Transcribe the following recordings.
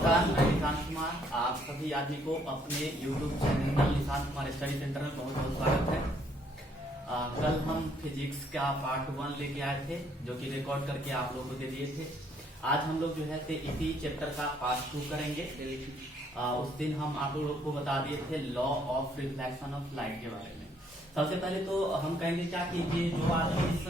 नमस्कार, मैं निशांत कुमार। आप सभी आदमी को अपने YouTube channel Nishant Kumar study centre में बहुत बहुत स्वागत है। कल हम फिजिक्स का पार्ट 1 लेके आए थे, जो कि रिकॉर्ड करके आप लोगों को दे दिए थे। आज हम लोग जो है इसी चैप्टर का पार्ट 2 करेंगे। उस दिन हम आप लोगों को बता दिए थे law of reflection of light के बारे में। सबसे पहले तो हम कहेंगे क्या कि ये जो आदमी इस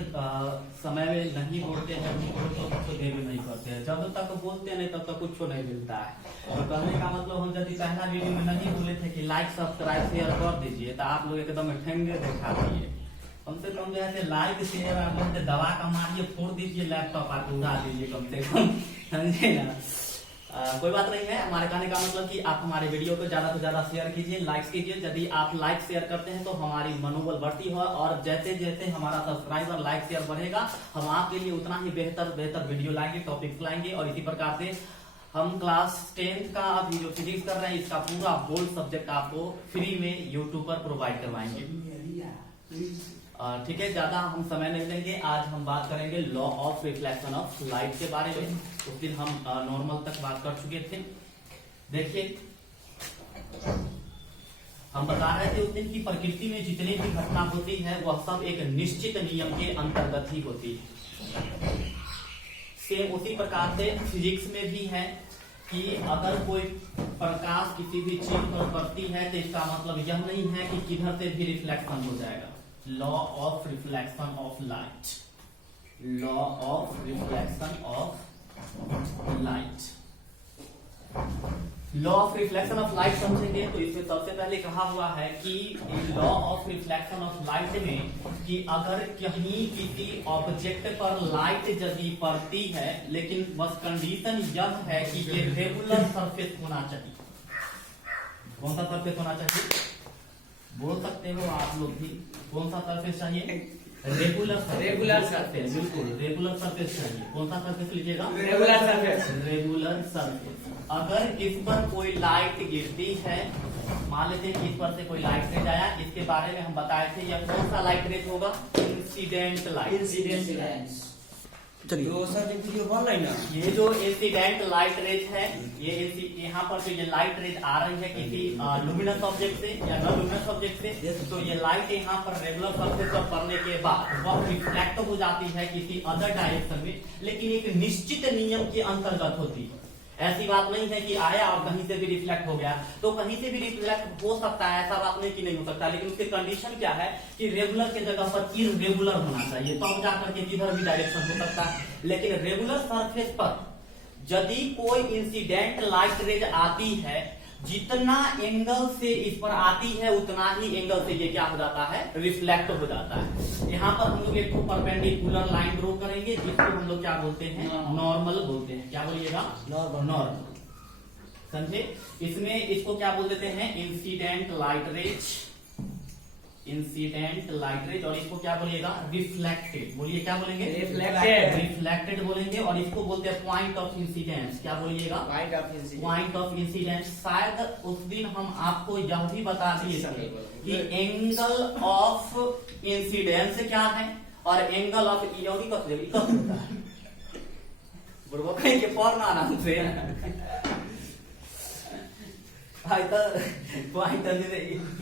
समय में नहीं बोलते हैं उनको तो कुछ देर में नहीं करते हैं। जब तक बोलते हैं नहीं तब तक कुछ नहीं मिलता है। तो कहने का मतलब हम यदि पहला वीडियो में नहीं बोले थे कि लाइक सब्सक्राइब शेयर कर दीजिए तो आप लोग एकदम ठेंगे दिखा दिए। कम से कम जो है लाइक शेयर आप लोग दबा का मारिए, फोड़ दीजिए लैपटॉप आप उड़ा दीजिए कम से कम, समझे ना। कोई बात नहीं है। हमारे कहने का मतलब कि आप हमारे वीडियो को ज्यादा से ज्यादा शेयर कीजिए, लाइक्स कीजिए। यदि आप लाइक शेयर करते हैं तो हमारी मनोबल बढ़ती है और जैसे जैसे हमारा सब्सक्राइबर लाइक शेयर बढ़ेगा हम आपके लिए उतना ही बेहतर बेहतर वीडियो लाएंगे, टॉपिक्स लाएंगे। और इसी प्रकार से हम क्लास 10 का अभी जो फिजिक्स कर रहे हैं इसका पूरा बोर्ड सब्जेक्ट आपको फ्री में यूट्यूब पर प्रोवाइड करवाएंगे। ठीक है, ज्यादा हम समय नहीं लेंगे। आज हम बात करेंगे law of reflection of light के बारे में। उस दिन हम नॉर्मल तक बात कर चुके थे। देखिए, हम बता रहे थे उस दिन की प्रकृति में जितनी भी घटना होती है वह सब एक निश्चित नियम के अंतर्गत ही होती है। सेम उसी प्रकार से फिजिक्स में भी है कि अगर कोई प्रकाश किसी भी चीज पर पड़ती है तो इसका मतलब यह नहीं है कि किधर से भी रिफ्लेक्शन हो जाएगा। Law of reflection of light, law of reflection of light. Law of reflection of light समझेंगे तो इसमें सबसे पहले कहा हुआ है कि law of reflection of light में कि अगर कहीं किसी ऑब्जेक्ट पर लाइट यदि पड़ती है, लेकिन बस कंडीशन यह है कि ये रेगुलर सरफेस होना चाहिए। कौन सा सरफेस होना चाहिए बोल सकते हो आप लोग भी? कौन सा सरफेस चाहिए? रेगुलर सरफेस, बिल्कुल रेगुलर सरफेस चाहिए। कौन सा सरफेस लीजिएगा? Regular surface. Regular surface. अगर इस पर कोई लाइट गिरती है, मान लेते हैं कि इस पर से कोई लाइट रेज आया, इसके बारे में हम बताए थे यह कौन सा लाइट रेज होगा? Incident light. इंसिडेंट। चलिए, ये जो इंसिडेंट लाइट रेज है, ये यहाँ पर जो ये लाइट रेज आ रही है किसी लुमिनस ऑब्जेक्ट से या नॉन लुमिनस ऑब्जेक्ट से, तो ये लाइट यहाँ पर रेगुलर सरफेस पर पड़ने के बाद वह रिफ्लेक्ट हो जाती है किसी अदर डायरेक्शन में, लेकिन एक निश्चित नियम के अंतर्गत होती है। ऐसी बात नहीं है कि आया और कहीं से भी रिफ्लेक्ट हो गया। तो कहीं से भी रिफ्लेक्ट हो सकता है, ऐसा बात नहीं कि नहीं हो सकता, लेकिन उसकी कंडीशन क्या है कि रेगुलर के जगह पर इररेगुलर होना चाहिए, तब जाकर के किधर भी डायरेक्शन हो सकता है। लेकिन रेगुलर सरफेस पर यदि कोई इंसिडेंट लाइट रेज आती है, जितना एंगल से इस पर आती है उतना ही एंगल से ये क्या हो जाता है? रिफ्लेक्ट हो जाता है। यहाँ पर हम लोग एक परपेंडिकुलर लाइन ड्रॉ करेंगे जिसको हम लोग क्या बोलते हैं? नॉर्मल बोलते हैं। क्या बोलिएगा? नॉर्मल। समझे? इसमें इसको क्या बोल देते हैं? Incident light raise, incident light rays. और इसको क्या बोलिएगा? रिफ्लेक्टेड। बोलिए, क्या बोलेंगे? रिफ्लेक्टेड। रिफ्लेक्टेड बोलेंगे। और इसको बोलते हैं पॉइंट ऑफ इंसिडेंस। क्या बोलिएगा? Point of incidence. Point of incidence. शायद उस दिन हम आपको यह भी बता दिए थे कि एंगल ऑफ इंसिडेंस क्या है और एंगल ऑफ इनोरी होता है। बुढ़वा कहीं के पढ़ना आराम से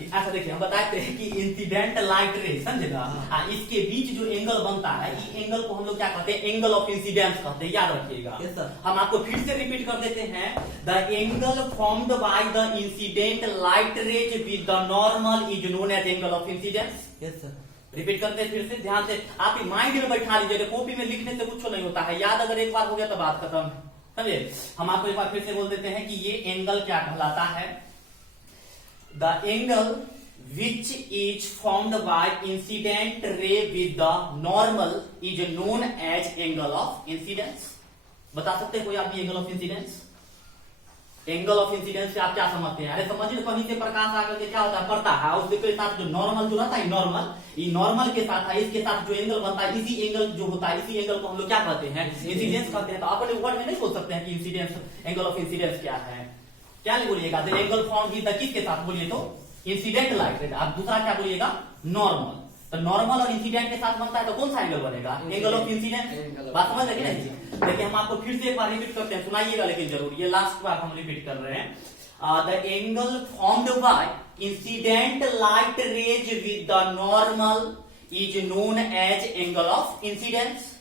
अच्छा देखिए, हम बताए थे कि इंसिडेंट लाइट रेज, समझेगा? इसके बीच जो एंगल बनता है, इस एंगल को हम लोग क्या कहते हैं? एंगल ऑफ इंसिडेंस कहते हैं। याद रखिएगा। हम आपको फिर से रिपीट कर देते हैं। The angle formed by the incident light rays with the normal is known as angle of incidence. Repeat करते हैं फिर से, ध्यान से आप माइंड में बैठा लीजिए। कॉपी में लिखने से कुछ नहीं होता है, याद अगर एक बार हो गया तो बात खत्म है। समझे? हम आपको एक बार फिर से बोल देते हैं कि ये एंगल क्या कहलाता है? The angle which is formed by incident ray with the normal is known as angle of incidence. बता सकते हैं कोई आप angle of incidence? Angle of incidence से आप क्या समझते हैं? अरे समझिए, कहीं से प्रकाश आकर के क्या होता है? पड़ता है। उसके साथ जो नॉर्मल जो रहता है, नॉर्मल के साथ है, इसके साथ जो एंगल बनता है, इसी एंगल जो होता है, इसी एंगल को हम लोग क्या कहते हैं? इंसिडेंस कहते हैं। तो आप अपने वर्ड में नहीं बोल सकते हैं कि इंसिडेंस, एंगल ऑफ इंसिडेंस क्या है? क्या नहीं बोलिएगा? एंगल फॉर्म किसके साथ? बोलिए तो इंसिडेंट लाइट रेज। आप दूसरा क्या बोलिएगा? नॉर्मल। तो नॉर्मल और इंसिडेंट के साथ बनता है तो कौन सा एंगल बनेगा? Angle of incident. Angle of बात समझ लगी नहीं? देखिए हम आपको फिर से एक बार रिपीट करते हैं, सुनाइएगा लेकिन जरूर, ये लास्ट बार हम रिपीट कर रहे हैं। The angle formed by incident light rays with the normal is known as angle of incidence,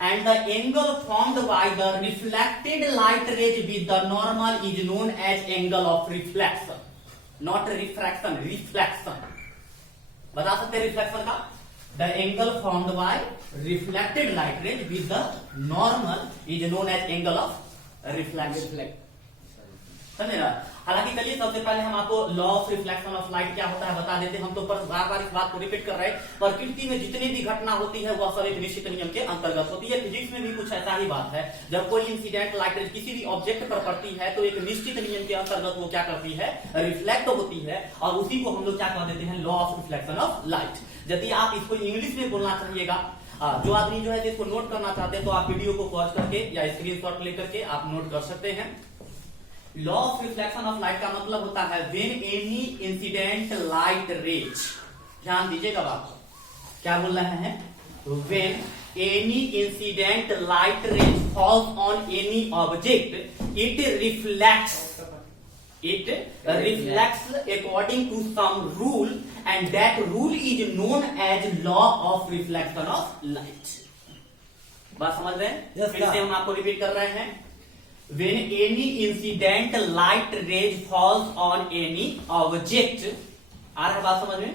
and the angle formed by the reflected light rays with the normal is known as angle of reflection, not refraction, reflection। बता सकते हैं reflection का? The angle formed by reflected light rays with the normal is known as angle of reflection। समझे ना? हालांकि चलिए सबसे पहले हम आपको law of reflection of light क्या होता है बता देते हैं। हम तो बार बार इस बात को रिपीट कर रहे हैं, प्रकृति में जितनी भी घटना होती है वह सब एक निश्चित नियम के अंतर्गत होती है। फिजिक्स में भी कुछ ऐसा ही बात है, जब कोई इंसिडेंट लाइट रेज किसी भी ऑब्जेक्ट पर पड़ती है तो एक निश्चित नियम के अंतर्गत वो क्या करती है? रिफ्लेक्ट होती है, और उसी को हम लोग क्या कह देते हैं? Law of reflection of light. यदि आप इसको इंग्लिश में बोलना चाहिएगा, जो आदमी जो है इसको नोट करना चाहते हैं तो आप वीडियो को पॉज करके या स्क्रीनशॉट लेकर के आप नोट कर सकते हैं। Law of reflection of light का मतलब होता है when any incident light rays, ध्यान दीजिएगा बात, क्या बोल रहे हैं? When any incident light rays falls on any object it reflects according to some rule and that rule is known as law of reflection of light. बात समझ रहे हैं? Yes, फिर से हम आपको रिपीट कर रहे हैं। When any incident light rays falls on any object, आ रहा है बात समझ में?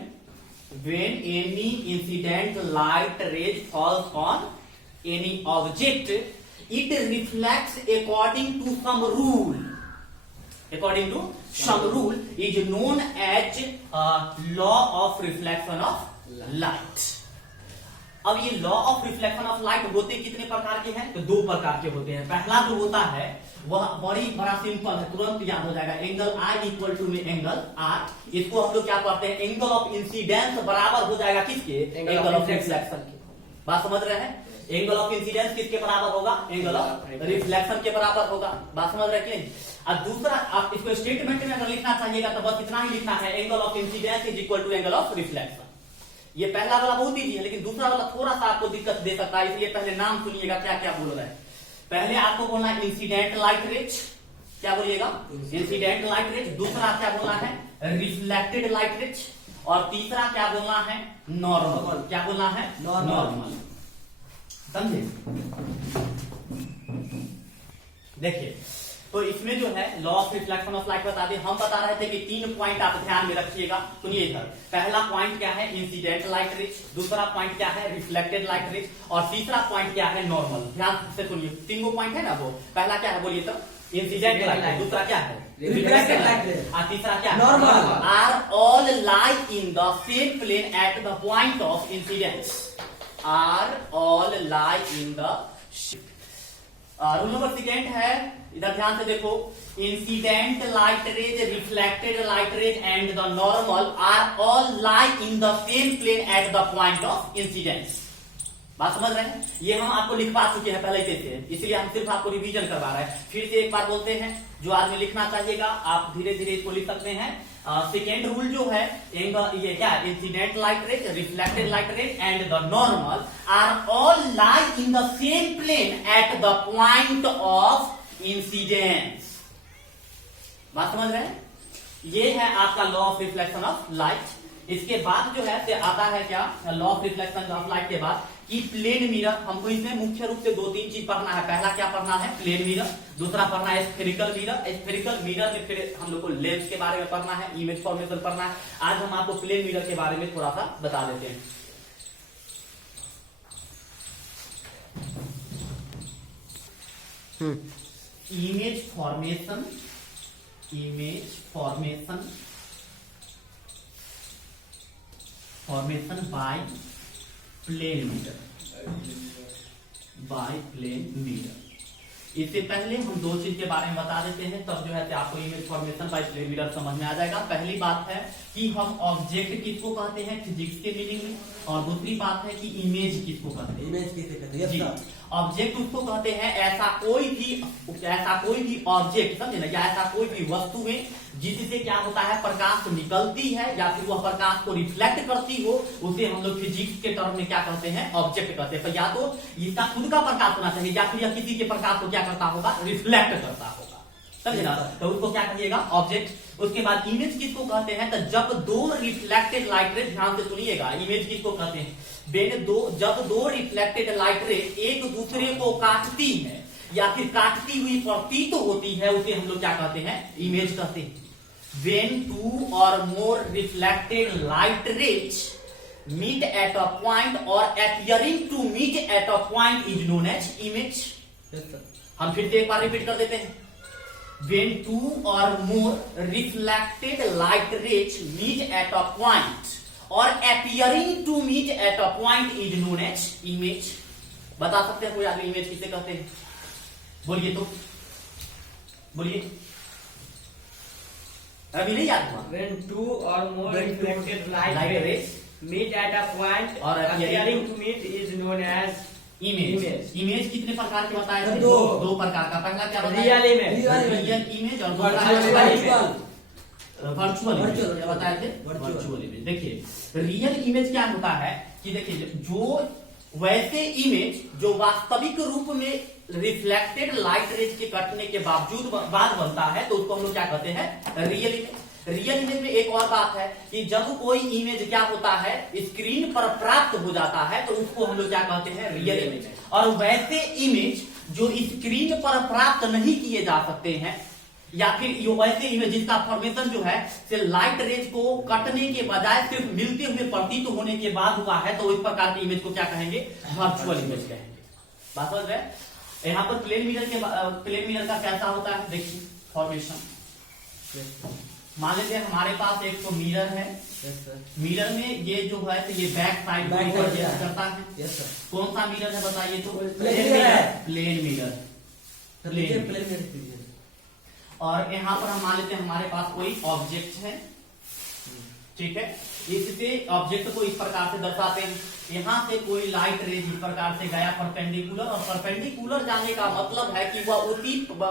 When any incident light rays falls on any object, it reflects according to some rule. According to some rule is known as law of reflection of light. अब ये law of reflection of light होते कितने प्रकार के हैं? तो दो प्रकार के होते हैं। पहला जो होता है वह बड़ा सिंपल है, तुरंत याद हो जाएगा। एंगल आई इक्वल टू में एंगल आर, इसको हम लोग क्या करते हैं? एंगल ऑफ इंसिडेंस बराबर हो जाएगा किसके? एंगल ऑफ रिफ्लेक्शन के। बात समझ रहे हैं? एंगल ऑफ इंसिडेंस किसके बराबर होगा? एंगल ऑफ रिफ्लेक्शन के बराबर होगा। बात समझ रहे हैं? और दूसरा, आप इसको स्टेटमेंट में अगर लिखना चाहिएगा तो बस इतना ही लिखना है, angle of incidence is equal to angle of reflection. ये पहला वाला बहुत ईजी है, लेकिन दूसरा वाला थोड़ा सा आपको दिक्कत दे सकता है, इसलिए पहले नाम सुनिएगा क्या क्या बोल रहे हैं। पहले आपको बोलना है इंसिडेंट लाइट रेज, क्या बोलिएगा? Incident light rays. दूसरा क्या बोलना है? Reflected light rays. और तीसरा क्या बोलना है? नॉर्मल। क्या बोलना है? नॉर्मल। समझे? देखिए, तो इसमें जो है law of reflection of light बता दें। हम बता रहे थे कि 3 पॉइंट आप ध्यान में रखिएगा। सुनिए इधर, पहला पॉइंट क्या है? Incident light rays. दूसरा पॉइंट क्या है? Reflected light rays. और तीसरा पॉइंट क्या है? नॉर्मल। ध्यान से सुनिए, 3 पॉइंट है ना वो। पहला क्या है बोलिए तो? Incident light rays. दूसरा क्या है? Reflected light rays. और तीसरा क्या है? Normal. Are all lie in the same plane at the point of incidence. Are all lie in the rule number second है, इधर ध्यान से देखो, incident light rays, reflected light rays and the normal are all lie in the same plane at the point of incidence. बात समझ रहे हैं? ये हम आपको लिखवा चुके हैं पहले से, इसलिए हम सिर्फ आपको रिवीजन करवा रहे हैं। फिर से एक बार बोलते हैं, जो आदमी लिखना चाहिएगा आप धीरे धीरे इसको लिख सकते हैं। सेकेंड रूल जो है, ये क्या? Incident light rays, reflected light rays and the normal are all lie in the same plane at the point of incidence. बात समझ रहे हैं? ये है आपका law of reflection of light. इसके बाद जो है आता है क्या? Law of reflection of light के बाद कि प्लेन मिरर। हमको इसमें मुख्य रूप से 2-3 चीज पढ़ना है। पहला क्या पढ़ना है? Plane mirror. दूसरा पढ़ना है स्फेरिकल मिरर। स्फेरिकल मिरर में फिर हम लोग को लेंस के बारे में पढ़ना है, इमेज फॉर्मेशन पढ़ना है। आज हम आपको प्लेन मिरर के बारे में थोड़ा सा बता देते हैं। Image formation, formation by plane mirror, इससे पहले हम 2 चीज के बारे में बता देते हैं, तब जो है आपको image formation by plane mirror समझ में आ जाएगा। पहली बात है कि हम ऑब्जेक्ट किसको कहते हैं फिजिक्स के मीनिंग में, और दूसरी बात है कि इमेज किसको कहते हैं? इमेज किसे कहते हैं? जी। ऑब्जेक्ट उसको कहते हैं ऐसा कोई भी ऑब्जेक्ट, समझे ना, या ऐसा कोई भी वस्तुएं जिससे क्या होता है प्रकाश निकलती है या फिर वह प्रकाश को रिफ्लेक्ट करती हो, उसे हम लोग फिजिक्स के टर्म में क्या कहते हैं, ऑब्जेक्ट कहते हैं। तो या तो इसका खुद का प्रकाश होना चाहिए या फिर यह किसी के प्रकाश को क्या करता होगा, रिफ्लेक्ट करता होगा, समझे ना, तो उसको क्या कहिएगा, ऑब्जेक्ट। उसके बाद इमेज किसको कहते हैं, तो जब दो रिफ्लेक्टेड लाइट रे, ध्यान से सुनिएगा, इमेज किसको कहते हैं, जब दो रिफ्लेक्टेड लाइट रे एक दूसरे को काटती है या फिर काटती हुई प्रतीत होती है, उसे हम लोग क्या कहते हैं, इमेज कहते हैं। When two or more reflected light rays meet at a point or appearing to meet at a point is known as image. हम फिर से एक बार रिपीट कर देते हैं। When two or more reflected light rays meet at a point or appearing to meet at a point is known as image. बता सकते हैं कोई आगे इमेज किसे कहते हैं, बोलिए तो, बोलिए, अभी नहीं याद हुआ। When two or more reflected light rays meet at a point or appearing to meet is known as image. Image. Image कितने प्रकार के बताए थे, दो दो प्रकार का। पहला क्या बताया, रियल इमेज, रियल इमेज, और दूसरा वर्चुअल इमेज। क्या बताए थे, वर्चुअल इमेज। देखिए रियल इमेज क्या होता है कि देखिए जो वैसे इमेज जो वास्तविक रूप में रिफ्लेक्टेड लाइट रेज के कटने के बाद बनता है, तो उसको हम लोग क्या कहते हैं, रियल इमेज। रियल इमेज में एक और बात है कि जब कोई इमेज क्या होता है स्क्रीन पर प्राप्त हो जाता है, तो उसको हम लोग क्या कहते हैं, रियल इमेज। और वैसे इमेज जो स्क्रीन पर प्राप्त नहीं किए जा सकते हैं, या फिर ये वैसे इमेज जिसका फॉर्मेशन जो है लाइट रेज को कटने के बजाय सिर्फ मिलते हुए प्रतीत होने के बाद हुआ है, तो इस प्रकार की इमेज को क्या कहेंगे, वर्चुअल इमेज कहेंगे। बात समझ रहे। यहाँ पर प्लेन मिरर का कैसा होता है, देखिए फॉर्मेशन। मान लीजिए हमारे पास एक तो मिरर है, मिरर में ये जो है तो ये बैक साइड करता है। कौन सा मिरर है बताइए तो, प्लेन मिरर। और यहाँ पर हम मान लेते हैं हमारे पास कोई ऑब्जेक्ट है, ठीक है, इससे ऑब्जेक्ट को इस प्रकार से दर्शाते हैं। यहाँ से कोई लाइट रेज इस प्रकार से गया परपेंडिकुलर, और परपेंडिकुलर जाने का मतलब है कि वह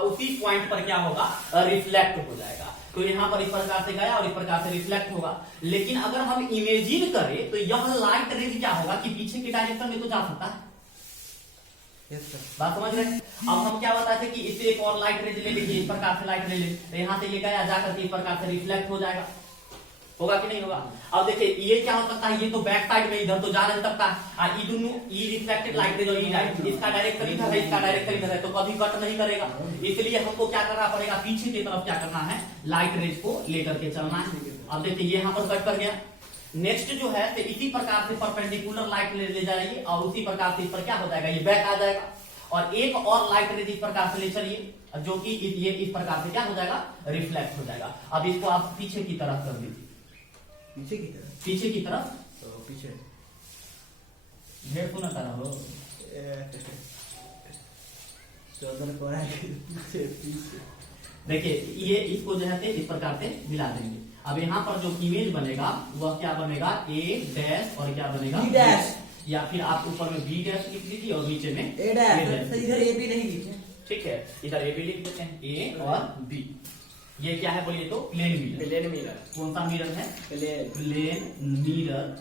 उसी पॉइंट पर क्या होगा, रिफ्लेक्ट हो जाएगा। तो यहाँ पर इस प्रकार से गया और इस प्रकार से रिफ्लेक्ट होगा। लेकिन अगर हम इमेजिन करें तो यह लाइट रेज क्या होगा कि पीछे के डायरेक्शन में तो जा सकता है। बात समझ रहे हैं। अब हम क्या बताते हैं कि इससे एक और लाइट रेज ले लीजिए, इस प्रकार से लाइट रेज ले, यहाँ से ये गया जाकर के इस प्रकार से रिफ्लेक्ट हो जाएगा, होगा कि नहीं होगा। अब देखिए ये क्या हो सकता है, ये तो बैक साइड में इधर तो जा नहीं सकता, ये दोनों ई रिफ्लेक्टेड लाइट रेज और ई लाइट, इसका डायरेक्शन इधर है, इसका डायरेक्शन इधर है, तो कभी कट नहीं करेगा। इसलिए हमको क्या करना पड़ेगा, पीछे की तरफ क्या करना है, लाइट रेज को लेकर के चलना है। अब देखिए ये यहाँ पर कट कर गया। नेक्स्ट जो है तो इसी प्रकार से परपेंडिकुलर लाइट ले जाइए और उसी प्रकार से इस पर क्या हो जाएगा, ये बैक आ जाएगा। और एक और लाइट रेज इस प्रकार से ले चलिए, जो कि ये इस प्रकार से क्या हो जाएगा, रिफ्लेक्ट हो जाएगा। अब इसको आप पीछे की तरफ कर दीजिए, पीछे की तरफ, तो पीछे ढेर सुना तारा हो। देखिए ये इसको जो है इस प्रकार से मिला देंगे। अब यहाँ पर जो इमेज बनेगा वह क्या बनेगा, ए डैश और क्या बनेगा, बी डैश, या फिर आप ऊपर में बी डैश लिख लीजिए और नीचे में ए डैश। इधर ए भी नहीं लिखे, ठीक है, इधर ए भी लिख देते हैं, ए और बी। ये क्या है बोलिए तो, प्लेन मिरर। प्लेन मिरर, कौन सा मिरर है, प्लेन मिरर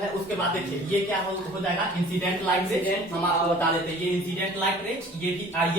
है। उसके बाद देखिए ये क्या हो जाएगा, इंसिडेंट लाइट रेज। हम आपको बता देते हैं ये इंसिडेंट लाइट रेज, ये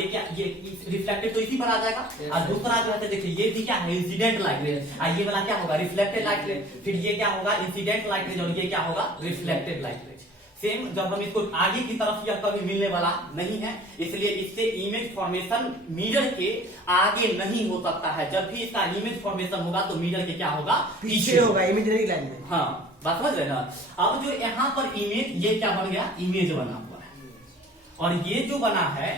क्या, ये रिफ्लेक्टेड तो इसी पर आ जाएगा। और दूसरा जो है देखिए ये भी क्या है, इंसिडेंट लाइट रेज, और ये वाला क्या होगा, रिफ्लेक्टेड लाइट रेज। फिर ये क्या होगा, इंसिडेंट लाइट रेज, और ये क्या होगा, रिफ्लेक्टेड लाइट रेज। सेम जब हम इसको आगे की तरफ यह कभी मिलने वाला नहीं है, इसलिए इससे इमेज फॉर्मेशन मिरर के आगे नहीं हो सकता है। जब भी इसका इमेज फॉर्मेशन होगा तो मिरर के क्या होगा, पीछे होगा, इमेजिनरी लाइन में। हाँ बात समझ रहे ना। अब जो यहाँ पर इमेज, ये क्या बन गया, इमेज बना हुआ है। और ये जो बना है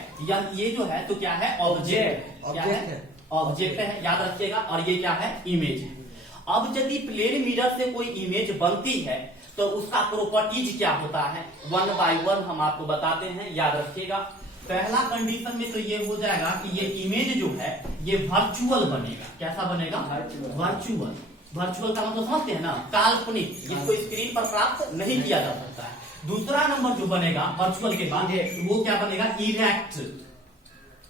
ये जो है तो क्या है, ऑब्जेक्ट। क्या है, ऑब्जेक्ट है, याद रखिएगा। और ये क्या है, इमेज है। अब यदि प्लेन मिरर से कोई इमेज बनती है तो उसका प्रॉपर्टीज क्या होता है, 1 by 1 हम आपको बताते हैं, याद रखिएगा। पहला कंडीशन में तो ये हो जाएगा कि ये इमेज जो है ये वर्चुअल बनेगा। कैसा बनेगा, वर्चुअल। वर्चुअल का मतलब समझते हैं ना, काल्पनिक, जिसको स्क्रीन पर प्राप्त नहीं किया जा सकता है। दूसरा नंबर जो बनेगा वर्चुअल के बाद वो क्या बनेगा, इरेक्ट।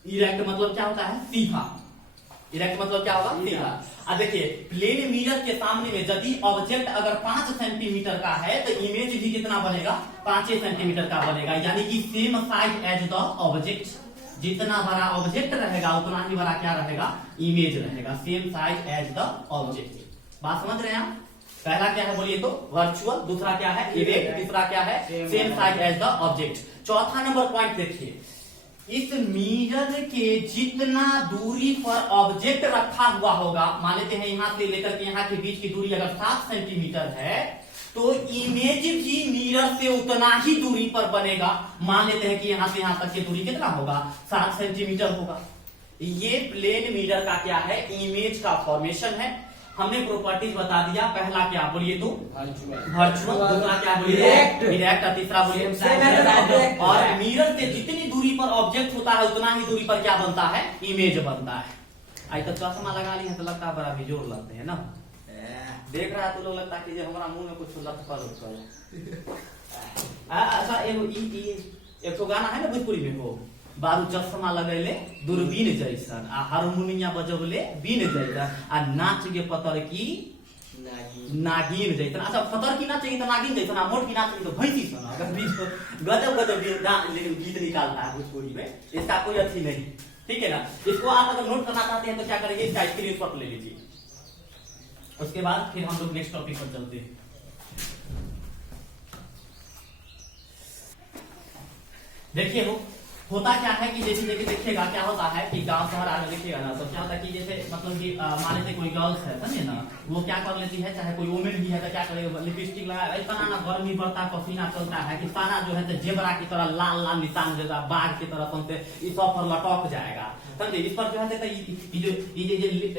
इरेक्ट मतलब क्या होता है, सीधा। इरेक्ट मतलब क्या होगा, सीधा। अब देखिए प्लेन मिरर के सामने में यदि ऑब्जेक्ट अगर 5 सेंटीमीटर का है तो इमेज भी कितना बनेगा, 5 सेंटीमीटर का बनेगा, यानी कि same size as the object. जितना बड़ा ऑब्जेक्ट रहेगा उतना ही बड़ा क्या रहेगा, इमेज रहेगा, same size as the object. बात समझ रहे हैं आप? पहला क्या है बोलिए तो वर्चुअल, दूसरा क्या है इरेक्ट, तीसरा क्या है same size as the object. चौथा नंबर पॉइंट देखिए, इस मिरर के जितना दूरी पर ऑब्जेक्ट रखा हुआ होगा, मान लेते हैं यहां से लेकर के यहां के बीच की दूरी अगर 7 सेंटीमीटर है तो इमेज भी मिरर से उतना ही दूरी पर बनेगा। मान लेते हैं कि यहां से यहां तक की दूरी कितना होगा, 7 सेंटीमीटर होगा। ये प्लेन मिरर का क्या है, इमेज का फॉर्मेशन है। हमने प्रॉपर्टीज बता दिया, पहला क्या बोलिए तो वर्चुअल, दूसरा क्या बोलिए इरेक्ट, और तीसरा बोलिए। और मिरर से जितनी दूरी पर ऑब्जेक्ट होता है उतना ही दूरी पर क्या बनता है, इमेज बनता है। आज तक चश्मा लगा ली है तो लगता है बड़ा बेजोर लगते है ना, देख रहा है तो लोग लगता है कि हमारा मुंह में कुछ लटपट अच्छा। एक तो गाना है ना भोजपुरी में, वो बारू चश्मा लगैले दूरबीन जैसन आ हारमोनिया बजबले बीन जैसन आ नाच गे पतर की नागिन जैसन। अच्छा पतर की नाचेगी तो नागिन जैसन, आ मोट की नाचेगी तो भैंसी सन। गजब गजब गीत निकालता है भोजपुरी में, इसका कोई अच्छी नहीं, ठीक है ना। इसको आप अगर नोट करना चाहते हैं तो क्या करेंगे, इसका स्क्रीनशॉट ले लीजिए। उसके बाद फिर हम लोग नेक्स्ट टॉपिक पर चलते हैं। देखिए होता क्या है कि जैसे देखिएगा क्या होता है कि गांव शहर आगे देखिएगा ना तो क्या होता है कि जैसे मतलब कि मान लेते कोई गर्ल्स है समझे ना, वो क्या कर लेती है, चाहे कोई वुमेन भी है तो क्या करेगा, लिपस्टिक लगा, इतना ना गर्मी बढ़ता पसीना चलता है कि सारा जो है तो जेबरा की तरह लाल लाल निशान हो जाएगा, बाघ की तरह समझते इस पर लटक जाएगा, समझे। इस पर जो है जो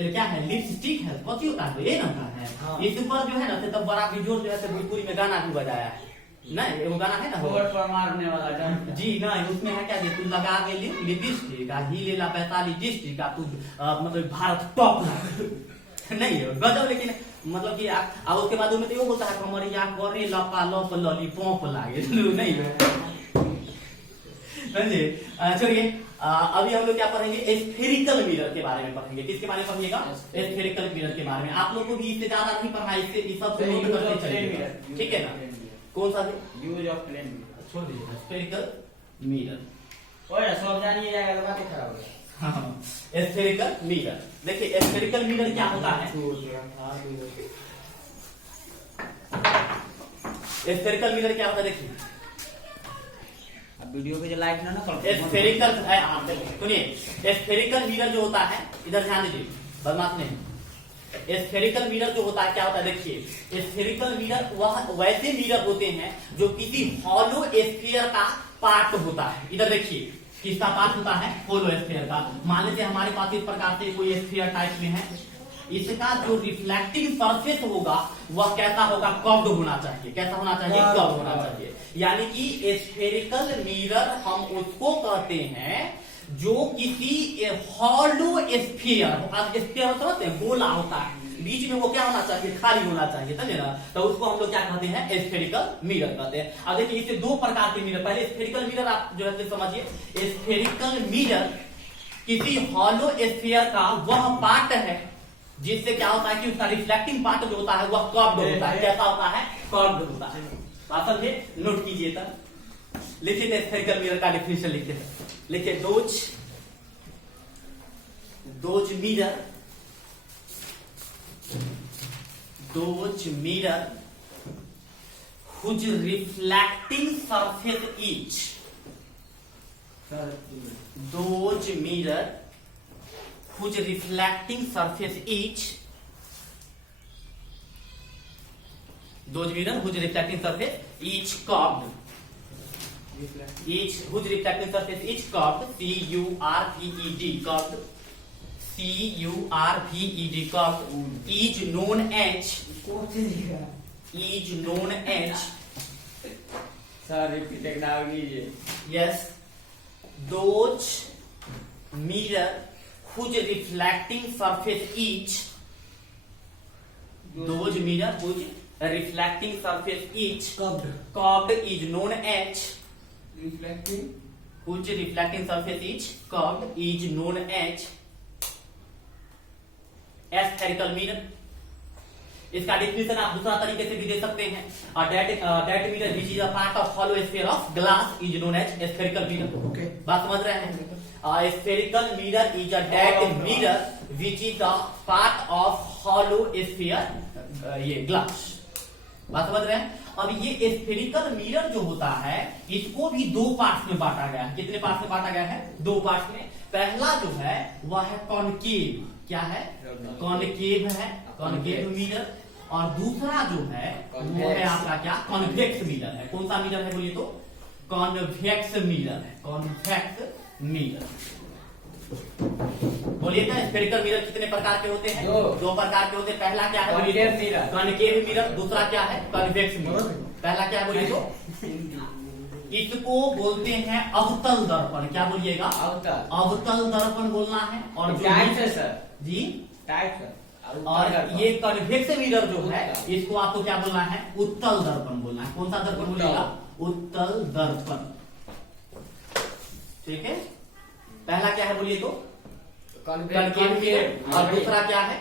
क्या है लिपस्टिक है, कथी होता है ये ना है, इस पर जो है ना तब बड़ा बिजोर जो है भोजपुरी में गाना भी बजाया है नहीं, वो गाना है ना पर मारने वाला जी नहीं, उसमें है क्या, तू लगा के लिपस्टिक ही ले ला 45 डिस्ट्रिक्ट का, तू मतलब भारत टॉप नहीं है गजब। लेकिन मतलब कि उसके बाद में तो ये बोलता है कमरिया करे लपा लप लॉलीपॉप लागे नहीं समझे। चलिए अभी हम लोग क्या पढ़ेंगे, स्फेरिकल मिरर के बारे में पढ़ेंगे। किसके बारे में पढ़िएगा, स्फेरिकल मिरर के बारे में। आप लोग को भी इससे ज्यादा नहीं पढ़ा, इससे सब नोट करते चलिए, ठीक है ना। कौन सा यूज ऑफ प्लेन छोड़ दीजिए, स्फेरिकल मिरर सब जानिए जाएगा तो बातें खराब हो जाएगी। स्फेरिकल मिरर देखिए, स्फेरिकल मिरर क्या होता है, स्फेरिकल मिरर क्या होता है देखिए, वीडियो पे जो लाइक ना स्फेरिकल सुनिए, स्फेरिकल मिरर जो होता है, इधर ध्यान दीजिए बदमाश नहीं। स्फेरिकल मिरर जो होता है क्या होता है देखिए, स्फेरिकल मिरर वह वैसे मिरर होते हैं जो किसी हॉलो स्फीयर का पार्ट होता है। इधर देखिए किसका पार्ट होता है, हॉलो स्फीयर का। मान लीजिए हमारे पास इस प्रकार से कोई स्फीयर टाइप में है, इसका जो रिफ्लेक्टिंग सरफेस होगा वह कैसा होगा, कर्व्ड होना चाहिए। कैसा होना चाहिए, कर्व्ड होना चाहिए। यानी कि स्फेरिकल मिरर हम उसको कहते हैं जो किसी हॉलो स्फीयर, स्फीयर समझते हैं गोला होता है, बीच में वो क्या होना चाहिए, खाली होना चाहिए, समझे ना। तो उसको हम लोग क्या कहते हैं, स्फेरिकल मिरर कहते हैं। अब देखिए इससे दो प्रकार के मिरर, पहले स्फेरिकल मिरर आप जो है समझिए, स्फेरिकल मिरर किसी हॉलो स्फीयर का वह पार्ट है जिससे क्या होता है कि उसका रिफ्लेक्टिंग पार्ट जो होता है वह कर्व्ड होता है। कैसा होता है, कर्व्ड होता है। बात समझे, नोट कीजिए तब लिखिए स्फेरिकल मिरर का डेफिनेशन लिखिए those mirror whose reflecting surface each, those mirror whose reflecting surface each, those mirror whose reflecting surface each curved, each whose reflecting surface each curved, C-U-R-V-E-D, curved, C-U-R-V-E-D, curved, is known as sir repeat डाल कीजिए। yes, those mirror whose reflecting surface each, those mirror whose reflecting surface each Curved. curved is known as Reflecting. which reflecting surface each curved is known as spherical mirror. इसका definition आप दूसरा तरीके से भी दे सकते हैं। that mirror which is a part of hollow sphere of glass is known as spherical mirror. Okay. बात समझ रहे हैं? Spherical mirror is a that mirror which is a part of hollow sphere ये glass। बात समझ रहे हैं? अब ये स्फेरिकल मिरर जो होता है इसको भी दो पार्ट्स में बांटा गया है। कितने पार्ट्स में बांटा गया है? दो पार्ट्स में। पहला जो है वह है कॉनकेव। क्या है? कॉनकेव है, कॉनकेव मिरर। और दूसरा जो है वो है आपका क्या? कॉन्वेक्स मिरर है। कौन सा मिरर है बोलिए तो? कॉन्वेक्स मिरर है, कॉन्वेक्स मिरर। बोलिए तो स्फेरिकल मिरर कितने प्रकार के होते हैं? दो प्रकार के होते हैं। पहला क्या है बोलिए? Concave mirror. दूसरा क्या है? Convex mirror. पहला क्या है बोलिए तो? इसको बोलते हैं अवतल दर्पण। क्या बोलिएगा? अवतल दर्पण बोलना है। और जो सर जी टाइप और ये कन्वेक्स मिरर जो है इसको आपको क्या बोलना है? उत्तल दर्पण बोलना है। कौन सा दर्पण बोलिएगा? उत्तल दर्पण। ठीक है। पहला क्या है बोलिए तो? Concave mirror. और दूसरा क्या है?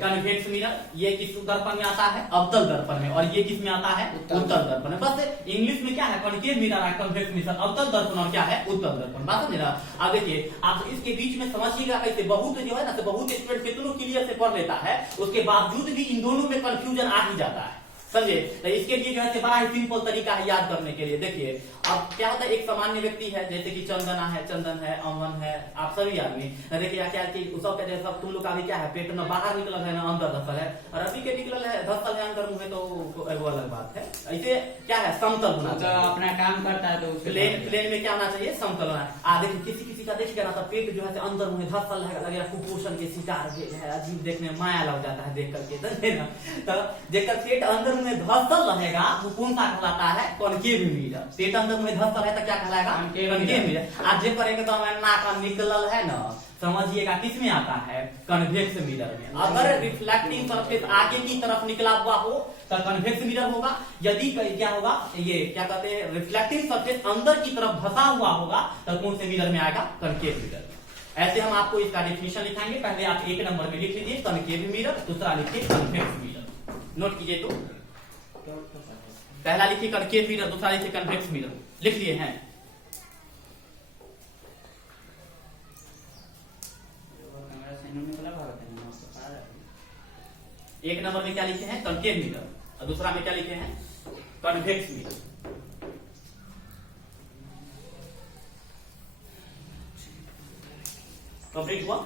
Convex mirror. ये किस दर्पण में आता है? अवतल दर्पण में। और ये किस में आता है? उत्तल दर्पण में। बस इंग्लिश में क्या है? कॉनकेव मिरर है, कन्वेक्स मिरर, अवतल दर्पण और क्या है? उत्तल दर्पण। बात समझ रहा? अब देखिए आप इसके बीच में समझिएगा कैसे। बहुत जो है ना बहुत स्टूडेंट कितनों क्लियर से पढ़ लेता है उसके बावजूद भी इन दोनों में कंफ्यूजन आ ही जाता है। समझे? तो इसके लिए जो है बड़ा ही सिंपल तरीका है याद करने के लिए। देखिए अब क्या होता है, एक सामान्य व्यक्ति है जैसे कि चंदन है, अमन है, आप सभी आदमी देखिए क्या कि सब कहते हैं सब तुम लोग का भी क्या है पेट में बाहर निकल है ना अंदर धसल है, और अभी के निकल है धसल है अंदर मुंह है तो वो अलग बात है। ऐसे क्या है समतल होना चाहिए। अपना काम करता है तो प्लेन में क्या होना चाहिए? समतल होना। देखिए किसी का देख ना तो पेट जो है अंदर मुंह धसल लगेगा, कुपोषण के शिकार है, अजीब देखने में माया लग जाता है देख करके। समझे ना? तो जेकर पेट अंदर में धसल रहेगा वो कौन सा कहलाता है? Concave mirror. पेट अंदर में धसल है तो क्या कहलाएगा? Concave mirror. आज जे पर एकदम नाक निकलल है ना समझिएगा किस में आता है? कन्वेक्स मिरर में। अगर रिफ्लेक्टिंग सरफेस आगे की तरफ निकला हुआ हो तो कन्वेक्स मिरर होगा। यदि क्या होगा ये क्या कहते हैं रिफ्लेक्टिंग सरफेस अंदर की तरफ धसा हुआ होगा तो कौन से मिरर में आएगा? Concave mirror. ऐसे हम आपको इसका डेफिनेशन लिखाएंगे। पहले आप एक नंबर में लिख लीजिए कॉनकेव मिरर, दूसरा लिखिए कन्वेक्स मिरर। नोट कीजिए तो पहला लिखिए कॉनकेव मिरर, दूसरा लिखिए कन्वेक्स मिरर। लिख लिए हैं? एक नंबर में क्या लिखे हैं? Concave mirror. और दूसरा में क्या लिखे हैं? Convex mirror. कंप्लीट हुआ?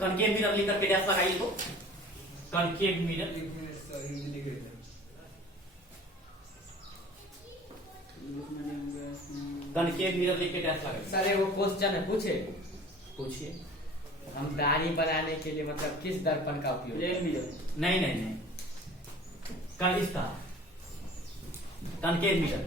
कॉनकेव मिरर लिख करके डैश लगाइए तो कॉनकेव मिरर। कॉनकेव मिरर लिख के डैश लगाइए। सर वो क्वेश्चन है पूछे पूछिए। हम दाढ़ी बनाने के लिए मतलब किस दर्पण का उपयोग? नहीं कल इसका कॉनकेव मिरर।